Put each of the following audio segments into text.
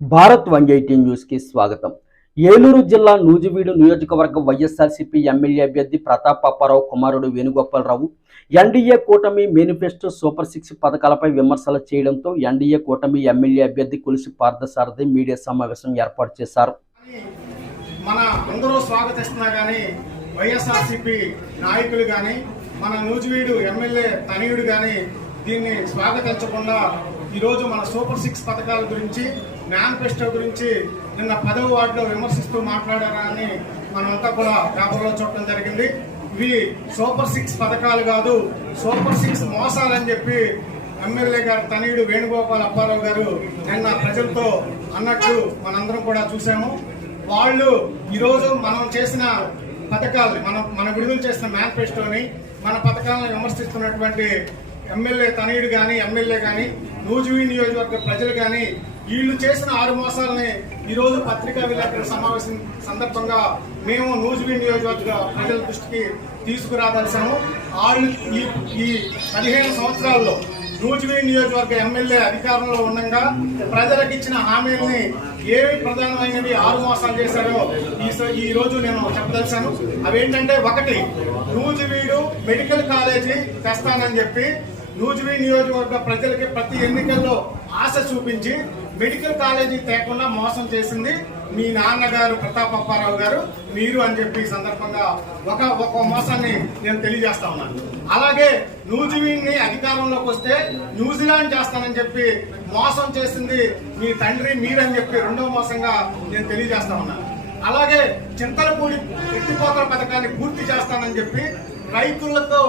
భారత్ 180 న్యూస్కి స్వాగతం. ఏలూరు జిల్లా నూజివీడు నియోజకవర్గ వైఎస్ఆర్సీపీ ఎమ్మెల్యే అభ్యర్థి ప్రతాప్ అప్పారావు కుమారుడు వేణుగోపాలరావు ఎన్డీఏ కూటమి మేనిఫెస్టో సూపర్ 6 పథకాలపై విమర్శలు చేయడంతో ఎన్డీఏ కూటమి ఎమ్మెల్యే అభ్యర్థి కులిసి పార్థసారథి మీడియా సమావేశం ఏర్పాటు చేశారు. మన అందరూ స్వాగతిస్తున్నా కానీ వైఎస్ఆర్సీపీ నాయకులు కానీ మన నూజివీడు ఎమ్మెల్యే తనయుడు కానీ దీన్ని స్వాగతించకుండా ఈరోజు మన సూపర్ 6 పథకాల గురించి మేనిఫెస్టో గురించి నిన్న 10వ వార్డులో విమర్శిస్తూ మాట్లాడారని మనమంతా కూడా పేపర్లో చూడటం జరిగింది. ఇవి సూపర్ 6 పథకాలు కాదు, సూపర్ 6 మోసాలని చెప్పి ఎమ్మెల్యే గారు తనయుడు వేణుగోపాల్ అప్పారావు గారు నిన్న ప్రజలతో అన్నట్లు మనందరం కూడా చూసాము. వాళ్ళు ఈరోజు మనం చేసిన పథకాలని మన విడుదల చేసిన మేనిఫెస్టోని మన పథకాలను విమర్శిస్తున్నటువంటి ఎమ్మెల్యే తనయుడు కానీ ఎమ్మెల్యే కానీ నూజివీడు నియోజకవర్గ ప్రజలు కానీ వీళ్ళు చేసిన 6 మోసాలని ఈరోజు పత్రికా విలేకరుల సమావేశం సందర్భంగా మేము నూజివీడు నియోజకవర్గ ప్రజల దృష్టికి తీసుకురాదలిసాము. ఈ 15 సంవత్సరాల్లో నూజివీడు నియోజకవర్గ ఎమ్మెల్యే అధికారంలో ఉండగా ప్రజలకు ఇచ్చిన హామీలని ఏవి ప్రధానమైనవి 6 మోసాలు చేశారో ఈ రోజు నేను చెప్పదలిచాను. అవేంటంటే, 1, నూజివీడు మెడికల్ కాలేజీ తెస్తానని చెప్పి నూజివీడు నియోజకవర్గ ప్రజలకి ప్రతి ఎన్నికల్లో ఆశ చూపించి మెడికల్ కాలేజీ తేకుండా మోసం చేసింది మీ నాన్నగారు ప్రతాప్ అప్పారావు గారు, మీరు అని చెప్పి సందర్భంగా ఒక మోసాన్ని నేను తెలియజేస్తా ఉన్నాను. అలాగే నూజివీడ్ని అధికారంలోకి వస్తే న్యూజిలాండ్ చేస్తానని చెప్పి మోసం చేసింది మీ తండ్రి మీరని చెప్పి 2వ మోసంగా నేను తెలియజేస్తా ఉన్నాను. అలాగే చింతలపూడి ఎత్తిపోతల పథకాన్ని పూర్తి చేస్తానని చెప్పి రైతులతో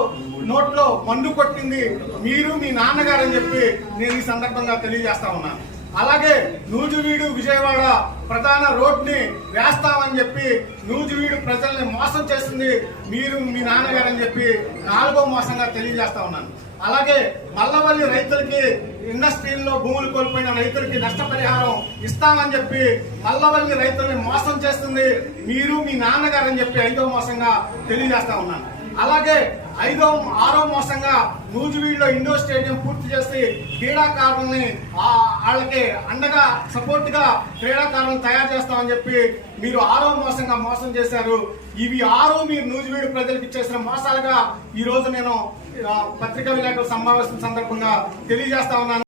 నోట్లో మందు కొట్టింది మీరు మీ నాన్నగారు అని చెప్పి నేను ఈ సందర్భంగా తెలియజేస్తా ఉన్నాను. అలాగే నూజివీడు విజయవాడ ప్రధాన రోడ్ని వేస్తామని చెప్పి నూజివీడు ప్రజల్ని మోసం చేసింది మీరు మీ నాన్నగారు అని చెప్పి 4వ మోసంగా తెలియజేస్తా ఉన్నాను. అలాగే మల్లవల్లి రైతులకి ఇండస్ట్రీల్లో భూములు కోల్పోయిన రైతులకి నష్టపరిహారం ఇస్తామని చెప్పి మల్లవల్లి రైతుల్ని మోసం చేస్తుంది మీరు మీ నాన్నగారు అని చెప్పి 5వ మోసంగా తెలియజేస్తా ఉన్నాను. అలాగే 6వ మోసంగా నూజివీడులో ఇండోర్ స్టేడియం పూర్తి చేసి క్రీడాకారుల్ని వాళ్ళకి అండగా సపోర్ట్ గా క్రీడాకారులను తయారు చేస్తామని చెప్పి మీరు 6వ మోసంగా మోసం చేశారు. ఇవి 6 మీరు నూజివీడు ప్రజలకు ఇచ్చేసిన మోసాలుగా ఈ రోజు నేను పత్రికా విలేకరుల సమావేశం సందర్భంగా తెలియజేస్తా ఉన్నాను.